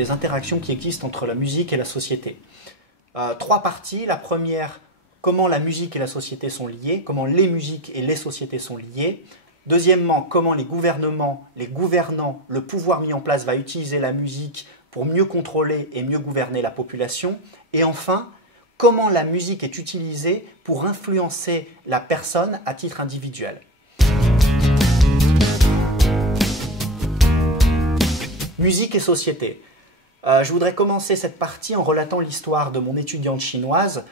des interactions qui existent entre la musique et la société. Trois parties. La première, comment la musique et la société sont liées, comment les musiques et les sociétés sont liées. Deuxièmement, comment les gouvernements, les gouvernants, le pouvoir mis en place va utiliser la musique pour mieux contrôler et mieux gouverner la population. Et enfin, comment la musique est utilisée pour influencer la personne à titre individuel. Musique et société. Je voudrais commencer cette partie en relatant l'histoire de mon étudiante chinoise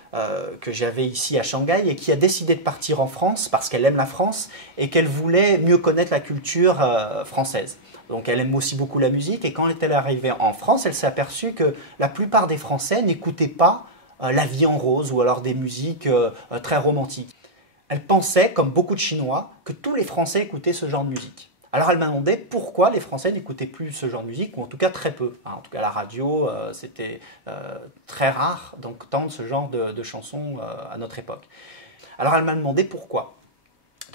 que j'avais ici à Shanghai et qui a décidé de partir en France parce qu'elle aime la France et qu'elle voulait mieux connaître la culture française. Donc elle aime aussi beaucoup la musique et quand elle est arrivée en France, elle s'est aperçue que la plupart des Français n'écoutaient pas La Vie en rose ou alors des musiques très romantiques. Elle pensait, comme beaucoup de Chinois, que tous les Français écoutaient ce genre de musique. Alors elle m'a demandé pourquoi les Français n'écoutaient plus ce genre de musique, ou en tout cas très peu. En tout cas la radio, c'était très rare d'entendre ce genre de chansons à notre époque. Alors elle m'a demandé pourquoi.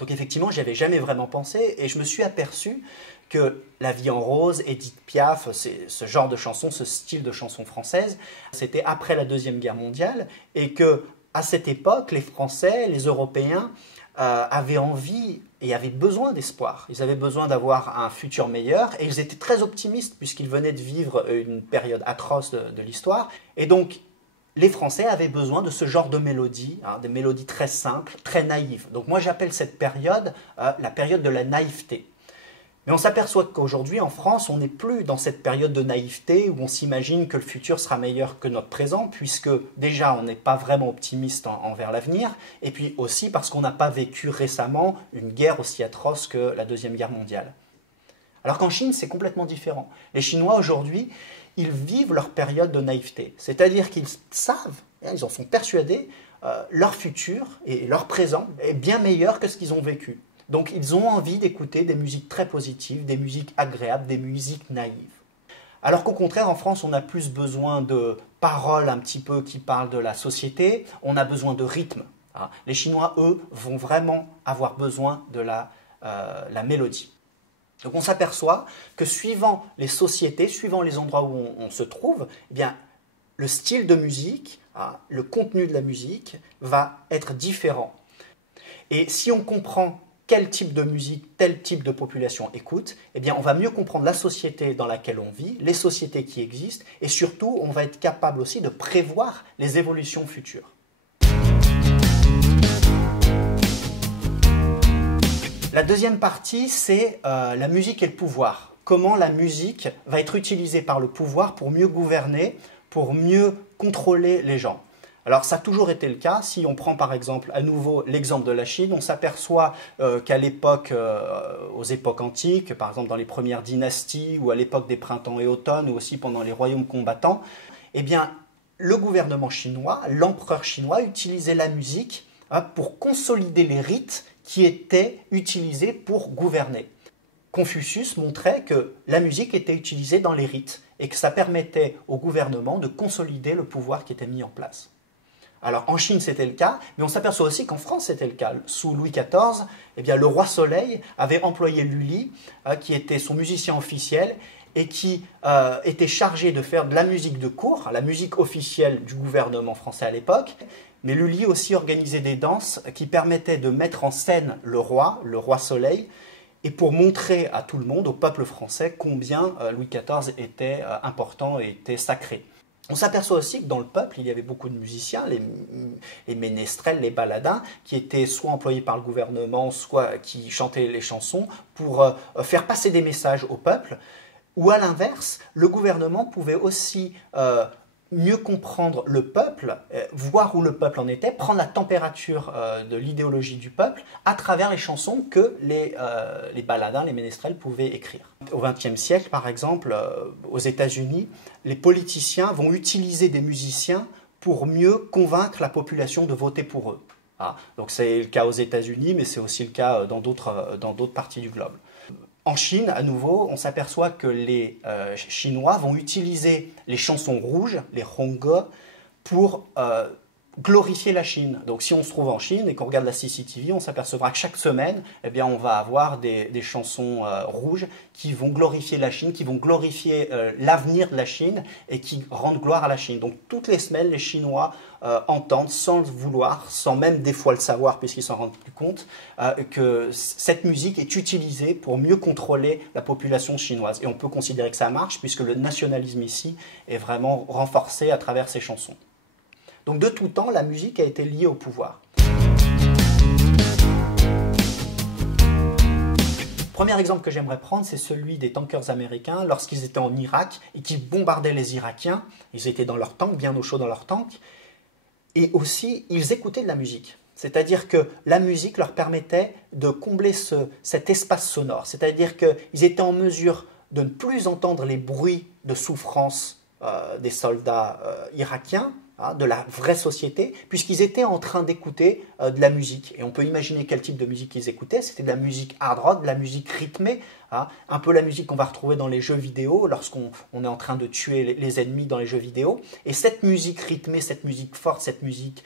Donc effectivement, j'y avais jamais vraiment pensé, et je me suis aperçu que La Vie en rose, Édith Piaf, ce genre de chanson, ce style de chanson française, c'était après la Deuxième Guerre mondiale, et que à cette époque, les Français, les Européens, avaient envie et avaient besoin d'espoir. Ils avaient besoin d'avoir un futur meilleur et ils étaient très optimistes puisqu'ils venaient de vivre une période atroce de l'histoire. Et donc, les Français avaient besoin de ce genre de mélodies, des mélodies très simples, très naïves. Donc moi, j'appelle cette période la période de la naïveté. Mais on s'aperçoit qu'aujourd'hui, en France, on n'est plus dans cette période de naïveté où on s'imagine que le futur sera meilleur que notre présent, puisque déjà, on n'est pas vraiment optimiste envers l'avenir, et puis aussi parce qu'on n'a pas vécu récemment une guerre aussi atroce que la Deuxième Guerre mondiale. Alors qu'en Chine, c'est complètement différent. Les Chinois, aujourd'hui, ils vivent leur période de naïveté, c'est-à-dire qu'ils savent, ils en sont persuadés, leur futur et leur présent est bien meilleur que ce qu'ils ont vécu. Donc ils ont envie d'écouter des musiques très positives, des musiques agréables, des musiques naïves. Alors qu'au contraire, en France, on a plus besoin de paroles un petit peu qui parlent de la société, on a besoin de rythme. Les Chinois, eux, vont vraiment avoir besoin de la mélodie. Donc on s'aperçoit que suivant les sociétés, suivant les endroits où on se trouve, eh bien, le style de musique, le contenu de la musique va être différent. Et si on comprend quel type de musique, tel type de population écoute, eh bien on va mieux comprendre la société dans laquelle on vit, les sociétés qui existent, et surtout, on va être capable aussi de prévoir les évolutions futures. La deuxième partie, c'est la musique et le pouvoir. Comment la musique va être utilisée par le pouvoir pour mieux gouverner, pour mieux contrôler les gens. Alors ça a toujours été le cas. Si on prend par exemple à nouveau l'exemple de la Chine, on s'aperçoit qu'à l'époque, aux époques antiques, par exemple dans les premières dynasties ou à l'époque des printemps et automnes ou aussi pendant les royaumes combattants, eh bien le gouvernement chinois, l'empereur chinois utilisait la musique pour consolider les rites qui étaient utilisés pour gouverner. Confucius montrait que la musique était utilisée dans les rites et que ça permettait au gouvernement de consolider le pouvoir qui était mis en place. Alors en Chine c'était le cas, mais on s'aperçoit aussi qu'en France c'était le cas. Sous Louis XIV, eh bien, le roi Soleil avait employé Lully, qui était son musicien officiel, et qui était chargé de faire de la musique de cour, la musique officielle du gouvernement français à l'époque. Mais Lully aussi organisait des danses qui permettaient de mettre en scène le roi Soleil, et pour montrer à tout le monde, au peuple français, combien Louis XIV était important et était sacré. On s'aperçoit aussi que dans le peuple, il y avait beaucoup de musiciens, les ménestrels, les baladins, qui étaient soit employés par le gouvernement, soit qui chantaient les chansons pour faire passer des messages au peuple. Ou à l'inverse, le gouvernement pouvait aussi mieux comprendre le peuple, voir où le peuple en était, prendre la température de l'idéologie du peuple à travers les chansons que les baladins, les ménestrels pouvaient écrire. Au XXe siècle, par exemple, aux États-Unis, les politiciens vont utiliser des musiciens pour mieux convaincre la population de voter pour eux. Donc c'est le cas aux États-Unis, mais c'est aussi le cas dans d'autres parties du globe. En Chine, à nouveau, on s'aperçoit que les Chinois vont utiliser les chansons rouges, les hongge, pour glorifier la Chine. Donc si on se trouve en Chine et qu'on regarde la CCTV, on s'apercevra que chaque semaine, eh bien, on va avoir des chansons rouges qui vont glorifier la Chine, qui vont glorifier l'avenir de la Chine et qui rendent gloire à la Chine. Donc toutes les semaines, les Chinois entendent sans le vouloir, sans même des fois le savoir puisqu'ils s'en rendent plus compte, que cette musique est utilisée pour mieux contrôler la population chinoise. Et on peut considérer que ça marche puisque le nationalisme ici est vraiment renforcé à travers ces chansons. Donc de tout temps, la musique a été liée au pouvoir. Premier exemple que j'aimerais prendre, c'est celui des tankers américains lorsqu'ils étaient en Irak et qui bombardaient les Irakiens. Ils étaient dans leurs tanks, bien au chaud dans leurs tanks. Et aussi, ils écoutaient de la musique. C'est-à-dire que la musique leur permettait de combler cet espace sonore. C'est-à-dire qu'ils étaient en mesure de ne plus entendre les bruits de souffrance des soldats irakiens, de la vraie société, puisqu'ils étaient en train d'écouter de la musique. Et on peut imaginer quel type de musique ils écoutaient. C'était de la musique hard rock, de la musique rythmée, un peu la musique qu'on va retrouver dans les jeux vidéo, lorsqu'on est en train de tuer les ennemis dans les jeux vidéo. Et cette musique rythmée, cette musique forte, cette musique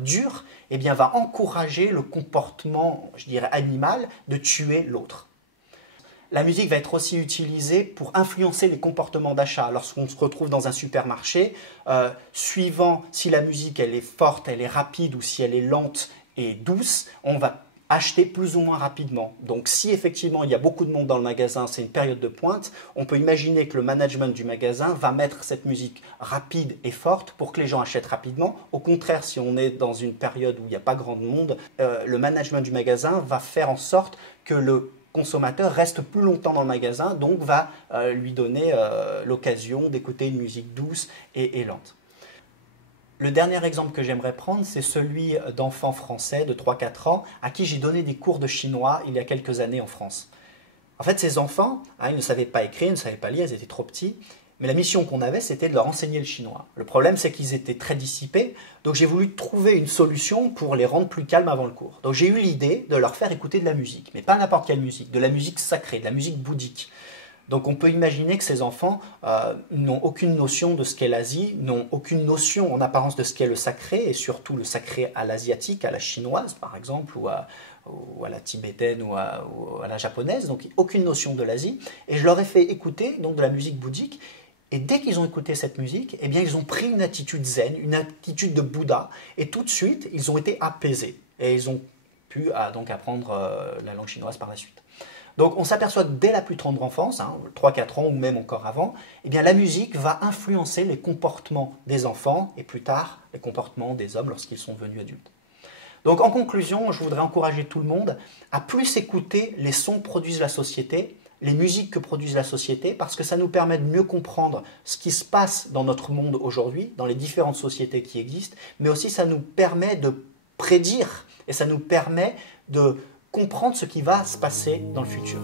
dure, eh bien, va encourager le comportement, je dirais, animal de tuer l'autre. La musique va être aussi utilisée pour influencer les comportements d'achat. Lorsqu'on se retrouve dans un supermarché, suivant si la musique elle est forte, elle est rapide ou si elle est lente et douce, on va acheter plus ou moins rapidement. Donc si effectivement il y a beaucoup de monde dans le magasin, c'est une période de pointe, on peut imaginer que le management du magasin va mettre cette musique rapide et forte pour que les gens achètent rapidement. Au contraire, si on est dans une période où il n'y a pas grand monde, le management du magasin va faire en sorte que le consommateur reste plus longtemps dans le magasin, donc va lui donner l'occasion d'écouter une musique douce et lente. Le dernier exemple que j'aimerais prendre, c'est celui d'enfants français de 3-4 ans à qui j'ai donné des cours de chinois il y a quelques années en France. En fait, ces enfants, ils ne savaient pas écrire, ils ne savaient pas lire, ils étaient trop petits, mais la mission qu'on avait, c'était de leur enseigner le chinois. Le problème, c'est qu'ils étaient très dissipés, donc j'ai voulu trouver une solution pour les rendre plus calmes avant le cours. Donc j'ai eu l'idée de leur faire écouter de la musique, mais pas n'importe quelle musique, de la musique sacrée, de la musique bouddhique. Donc on peut imaginer que ces enfants n'ont aucune notion de ce qu'est l'Asie, n'ont aucune notion en apparence de ce qu'est le sacré, et surtout le sacré à l'asiatique, à la chinoise par exemple, ou à la tibétaine ou à la japonaise, donc aucune notion de l'Asie. Et je leur ai fait écouter donc, de la musique bouddhique. Et dès qu'ils ont écouté cette musique, eh bien, ils ont pris une attitude zen, une attitude de Bouddha, et tout de suite, ils ont été apaisés. Et ils ont pu donc apprendre la langue chinoise par la suite. Donc on s'aperçoit que dès la plus tendre enfance, 3-4 ans ou même encore avant, eh bien, la musique va influencer les comportements des enfants, et plus tard, les comportements des hommes lorsqu'ils sont devenus adultes. Donc en conclusion, je voudrais encourager tout le monde à plus écouter les sons que produisent la société, les musiques que produisent la société, parce que ça nous permet de mieux comprendre ce qui se passe dans notre monde aujourd'hui, dans les différentes sociétés qui existent, mais aussi ça nous permet de prédire et ça nous permet de comprendre ce qui va se passer dans le futur.